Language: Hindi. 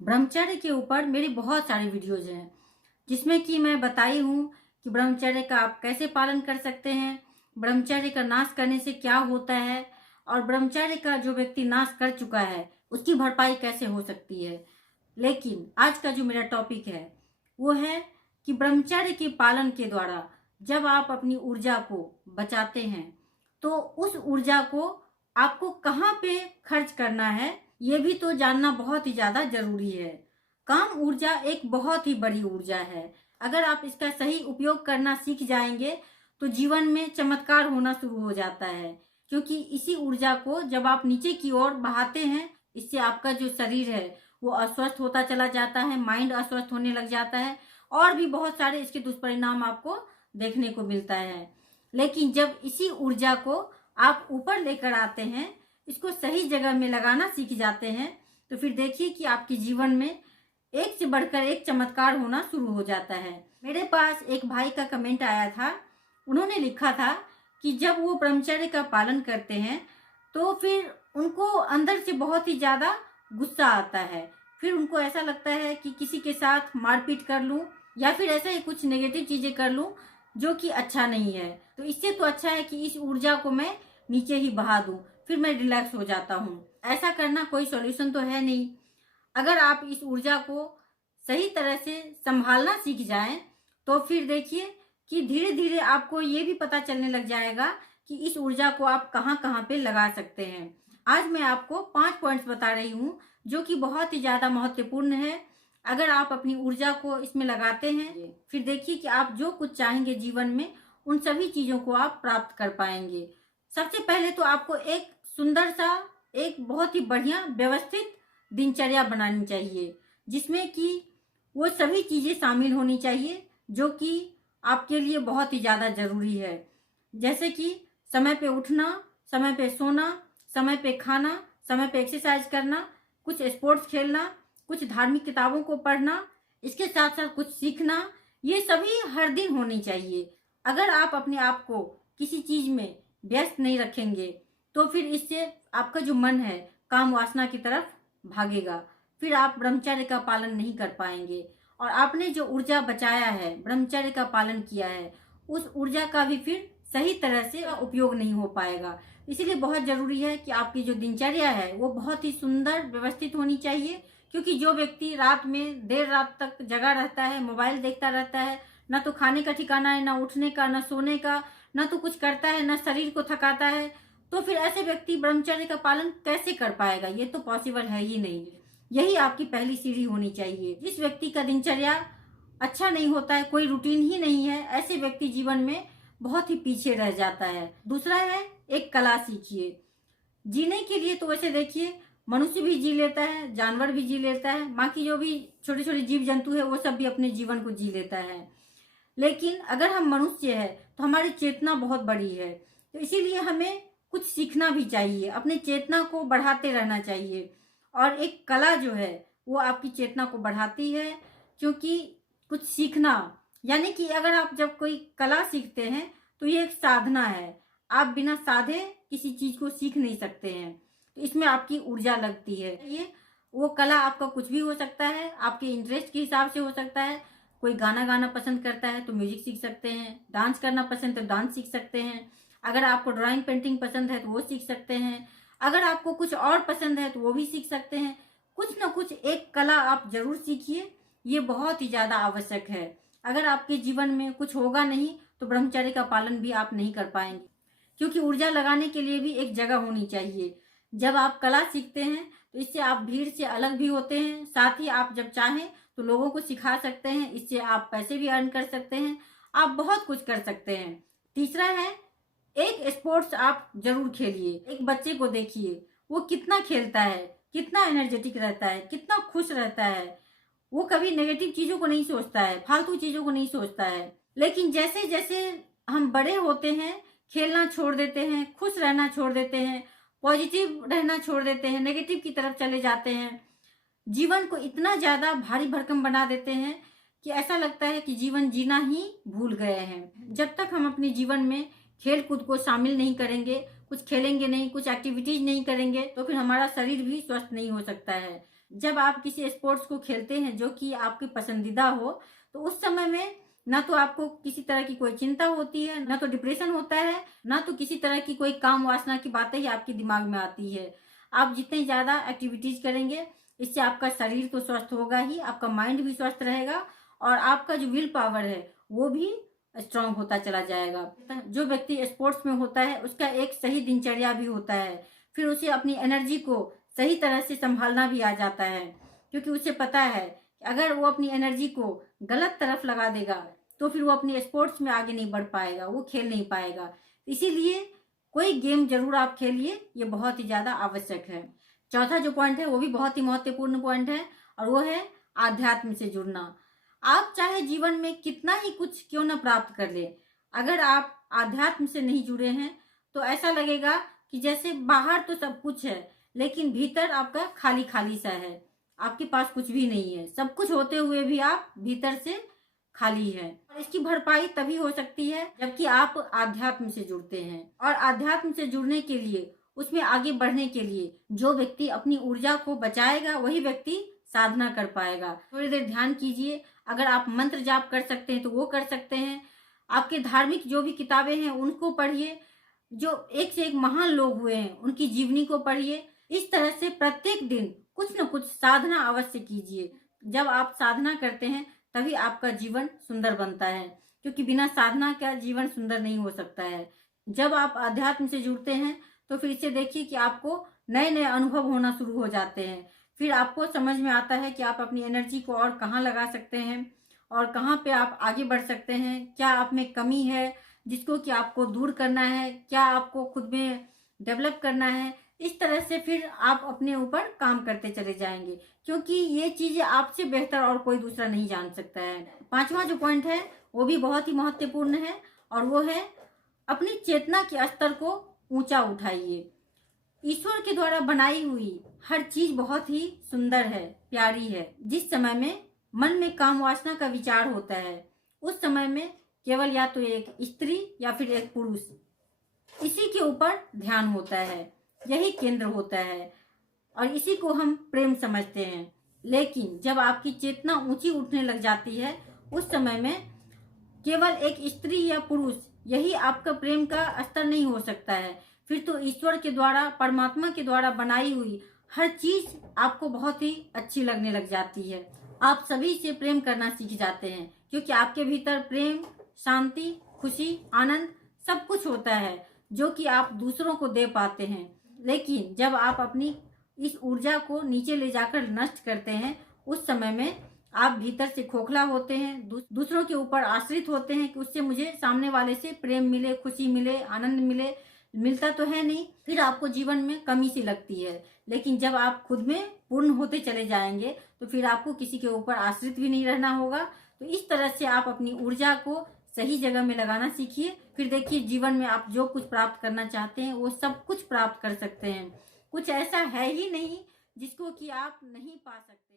ब्रह्मचर्य के ऊपर मेरी बहुत सारी वीडियोज हैं जिसमें कि मैं बताई हूँ कि ब्रह्मचर्य का आप कैसे पालन कर सकते हैं, ब्रह्मचर्य का नाश करने से क्या होता है और ब्रह्मचर्य का जो व्यक्ति नाश कर चुका है उसकी भरपाई कैसे हो सकती है। लेकिन आज का जो मेरा टॉपिक है वो है कि ब्रह्मचर्य के पालन के द्वारा जब आप अपनी ऊर्जा को बचाते हैं तो उस ऊर्जा को आपको कहाँ पे खर्च करना है ये भी तो जानना बहुत ही ज्यादा जरूरी है। काम ऊर्जा एक बहुत ही बड़ी ऊर्जा है। अगर आप इसका सही उपयोग करना सीख जाएंगे तो जीवन में चमत्कार होना शुरू हो जाता है, क्योंकि इसी ऊर्जा को जब आप नीचे की ओर बहाते हैं इससे आपका जो शरीर है वो अस्वस्थ होता चला जाता है, माइंड अस्वस्थ होने लग जाता है और भी बहुत सारे इसके दुष्परिणाम आपको देखने को मिलता है। लेकिन जब इसी ऊर्जा को आप ऊपर लेकर आते हैं, इसको सही जगह में लगाना सीख जाते हैं, तो फिर देखिए कि आपके जीवन में एक से बढ़कर एक चमत्कार होना शुरू हो जाता है। मेरे पास एक भाई का कमेंट आया था, उन्होंने लिखा था कि जब वो ब्रह्मचर्य का पालन करते हैं तो फिर उनको अंदर से बहुत ही ज्यादा गुस्सा आता है, फिर उनको ऐसा लगता है कि किसी के साथ मारपीट कर लूं या फिर ऐसा ही कुछ नेगेटिव चीजें कर लूं जो कि अच्छा नहीं है। तो इससे तो अच्छा है कि इस ऊर्जा को मैं नीचे ही बहा दूं, फिर मैं रिलैक्स हो जाता हूँ। ऐसा करना कोई सॉल्यूशन तो है नहीं। अगर आप इस ऊर्जा को सही तरह से संभालना सीख जाएं तो फिर देखिए कि धीरे धीरे आपको ये भी पता चलने लग जाएगा कि इस ऊर्जा को आप कहाँ कहाँ पे लगा सकते हैं। आज मैं आपको 5 पॉइंट्स बता रही हूँ जो कि बहुत ही ज्यादा महत्वपूर्ण है। अगर आप अपनी ऊर्जा को इसमें लगाते हैं फिर देखिए कि आप जो कुछ चाहेंगे जीवन में उन सभी चीजों को आप प्राप्त कर पाएंगे। सबसे पहले तो आपको एक सुंदर सा, एक बहुत ही बढ़िया व्यवस्थित दिनचर्या बनानी चाहिए जिसमें कि वो सभी चीजें शामिल होनी चाहिए जो कि आपके लिए बहुत ही ज्यादा जरूरी है। जैसे कि समय पे उठना, समय पे सोना, समय पे खाना, समय पे एक्सरसाइज करना, कुछ स्पोर्ट्स खेलना, कुछ धार्मिक किताबों को पढ़ना, इसके साथ साथ कुछ सीखना, ये सभी हर दिन होनी चाहिए। अगर आप अपने आप को किसी चीज में व्यस्त नहीं रखेंगे तो फिर इससे आपका जो मन है काम वासना की तरफ भागेगा, फिर आप ब्रह्मचर्य का पालन नहीं कर पाएंगे और आपने जो ऊर्जा बचाया है, ब्रह्मचर्य का पालन किया है, उस ऊर्जा का भी फिर सही तरह से उपयोग नहीं हो पाएगा। इसीलिए बहुत जरूरी है कि आपकी जो दिनचर्या है वो बहुत ही सुंदर व्यवस्थित होनी चाहिए, क्योंकि जो व्यक्ति रात में देर रात तक जगा रहता है, मोबाइल देखता रहता है, ना तो खाने का ठिकाना है, ना उठने का, ना सोने का, ना तो कुछ करता है, ना शरीर को थकाता है, तो फिर ऐसे व्यक्ति ब्रह्मचर्य का पालन कैसे कर पाएगा? ये तो पॉसिबल है ही नहीं। यही आपकी पहली सीढ़ी होनी चाहिए। जिस व्यक्ति का दिनचर्या अच्छा नहीं होता है, कोई रूटीन ही नहीं है, ऐसे व्यक्ति जीवन में बहुत ही पीछे रह जाता है। दूसरा है एक कला सीखिए जीने के लिए। तो वैसे देखिए मनुष्य भी जी लेता है, जानवर भी जी लेता है, बाकी जो भी छोटे छोटे जीव जंतु है वो सब भी अपने जीवन को जी लेता है। लेकिन अगर हम मनुष्य है तो हमारी चेतना बहुत बड़ी है, तो इसीलिए हमें कुछ सीखना भी चाहिए, अपने चेतना को बढ़ाते रहना चाहिए। और एक कला जो है वो आपकी चेतना को बढ़ाती है, क्योंकि कुछ सीखना यानी कि अगर आप जब कोई कला सीखते हैं तो ये एक साधना है। आप बिना साधे किसी चीज को सीख नहीं सकते हैं, तो इसमें आपकी ऊर्जा लगती है। ये वो कला आपका कुछ भी हो सकता है, आपके इंटरेस्ट के हिसाब से हो सकता है। कोई गाना गाना पसंद करता है तो म्यूजिक सीख सकते हैं, डांस करना पसंद तो डांस सीख सकते हैं, अगर आपको ड्राइंग पेंटिंग पसंद है तो वो सीख सकते हैं, अगर आपको कुछ और पसंद है तो वो भी सीख सकते हैं। कुछ ना कुछ एक कला आप जरूर सीखिए, ये बहुत ही ज्यादा आवश्यक है। अगर आपके जीवन में कुछ होगा नहीं तो ब्रह्मचर्य का पालन भी आप नहीं कर पाएंगे, क्योंकि ऊर्जा लगाने के लिए भी एक जगह होनी चाहिए। जब आप कला सीखते हैं तो इससे आप भीड़ से अलग भी होते हैं, साथ ही आप जब चाहें तो लोगों को सिखा सकते हैं, इससे आप पैसे भी अर्न कर सकते हैं, आप बहुत कुछ कर सकते हैं। तीसरा है एक स्पोर्ट्स आप जरूर खेलिए। एक बच्चे को देखिए वो कितना खेलता है, कितना एनर्जेटिक रहता है, कितना खुश रहता है, वो कभी नेगेटिव चीजों को नहीं सोचता है, फालतू चीजों को नहीं सोचता है। लेकिन जैसे जैसे हम बड़े होते हैं खेलना छोड़ देते हैं, खुश रहना छोड़ देते हैं, पॉजिटिव रहना छोड़ देते हैं, नेगेटिव की तरफ चले जाते हैं, जीवन को इतना ज्यादा भारी भरकम बना देते हैं कि ऐसा लगता है कि जीवन जीना ही भूल गए हैं। जब तक हम अपने जीवन में खेल कूद को शामिल नहीं करेंगे, कुछ खेलेंगे नहीं, कुछ एक्टिविटीज नहीं करेंगे, तो फिर हमारा शरीर भी स्वस्थ नहीं हो सकता है। जब आप किसी स्पोर्ट्स को खेलते हैं जो कि आपकी पसंदीदा हो, तो उस समय में ना तो आपको किसी तरह की कोई चिंता होती है, ना तो डिप्रेशन होता है, ना तो किसी तरह की कोई काम वासना की बातें ही आपके दिमाग में आती है। आप जितनी ज़्यादा एक्टिविटीज़ करेंगे, इससे आपका शरीर तो स्वस्थ होगा ही, आपका माइंड भी स्वस्थ रहेगा और आपका जो विल पावर है वो भी स्ट्रांग होता चला जाएगा। जो व्यक्ति स्पोर्ट्स में होता है उसका एक सही दिनचर्या भी होता है, फिर उसे अपनी एनर्जी को सही तरह से संभालना भी आ जाता है, क्योंकि उसे पता है कि अगर वो अपनी एनर्जी को गलत तरफ लगा देगा तो फिर वो अपने स्पोर्ट्स में आगे नहीं बढ़ पाएगा, वो खेल नहीं पाएगा। इसीलिए कोई गेम जरूर आप खेलिए, ये बहुत ही ज़्यादा आवश्यक है। चौथा जो पॉइंट है वो भी बहुत ही महत्वपूर्ण पॉइंट है और वो है आध्यात्म से जुड़ना। आप चाहे जीवन में कितना ही कुछ क्यों न प्राप्त कर ले, अगर आप आध्यात्म से नहीं जुड़े हैं तो ऐसा लगेगा कि जैसे बाहर तो सब कुछ है लेकिन भीतर आपका खाली खाली सा है, आपके पास कुछ भी नहीं है। सब कुछ होते हुए भी आप भीतर से खाली है। और इसकी भरपाई तभी हो सकती है जबकि आप आध्यात्म से जुड़ते हैं। और आध्यात्म से जुड़ने के लिए, उसमें आगे बढ़ने के लिए जो व्यक्ति अपनी ऊर्जा को बचाएगा वही व्यक्ति साधना कर पाएगा। थोड़ी देर ध्यान कीजिए, अगर आप मंत्र जाप कर सकते हैं तो वो कर सकते हैं। आपके धार्मिक जो भी किताबें हैं उनको पढ़िए, जो एक से एक महान लोग हुए हैं उनकी जीवनी को पढ़िए। इस तरह से प्रत्येक दिन कुछ न कुछ साधना अवश्य कीजिए। जब आप साधना करते हैं तभी आपका जीवन सुंदर बनता है, क्योंकि बिना साधना का जीवन सुंदर नहीं हो सकता है। जब आप अध्यात्म से जुड़ते हैं तो फिर से देखिए कि आपको नए नए अनुभव होना शुरू हो जाते हैं। फिर आपको समझ में आता है कि आप अपनी एनर्जी को और कहाँ लगा सकते हैं और कहाँ पे आप आगे बढ़ सकते हैं, क्या आप में कमी है जिसको कि आपको दूर करना है, क्या आपको खुद में डेवलप करना है। इस तरह से फिर आप अपने ऊपर काम करते चले जाएंगे, क्योंकि ये चीजें आपसे बेहतर और कोई दूसरा नहीं जान सकता है। पांचवा जो पॉइंट है वो भी बहुत ही महत्वपूर्ण है और वो है अपनी चेतना के स्तर को ऊंचा उठाइए। ईश्वर के द्वारा बनाई हुई हर चीज बहुत ही सुंदर है, प्यारी है। जिस समय में मन में काम वासना का विचार होता है उस समय में केवल या तो एक स्त्री या फिर एक पुरुष, इसी के ऊपर ध्यान होता है, यही केंद्र होता है और इसी को हम प्रेम समझते हैं। लेकिन जब आपकी चेतना ऊंची उठने लग जाती है उस समय में केवल एक स्त्री या पुरुष यही आपका प्रेम का स्तर नहीं हो सकता है, फिर तो ईश्वर के द्वारा, परमात्मा के द्वारा बनाई हुई हर चीज आपको बहुत ही अच्छी लगने लग जाती है। आप सभी से प्रेम करना सीख जाते हैं, क्योंकि आपके भीतर प्रेम, शांति, खुशी, आनंद सब कुछ होता है जो कि आप दूसरों को दे पाते हैं। लेकिन जब आप अपनी इस ऊर्जा को नीचे ले जाकर नष्ट करते हैं उस समय में आप भीतर से खोखला होते हैं, दूसरों के ऊपर आश्रित होते हैं कि उससे मुझे सामने वाले से प्रेम मिले, खुशी मिले, आनंद मिले, मिलता तो है नहीं। फिर आपको जीवन में कमी सी लगती है। लेकिन जब आप खुद में पूर्ण होते चले जाएंगे तो फिर आपको किसी के ऊपर आश्रित भी नहीं रहना होगा। तो इस तरह से आप अपनी ऊर्जा को सही जगह में लगाना सीखिए। फिर देखिए जीवन में आप जो कुछ प्राप्त करना चाहते हैं वो सब कुछ प्राप्त कर सकते हैं। कुछ ऐसा है ही नहीं जिसको कि आप नहीं पा सकते।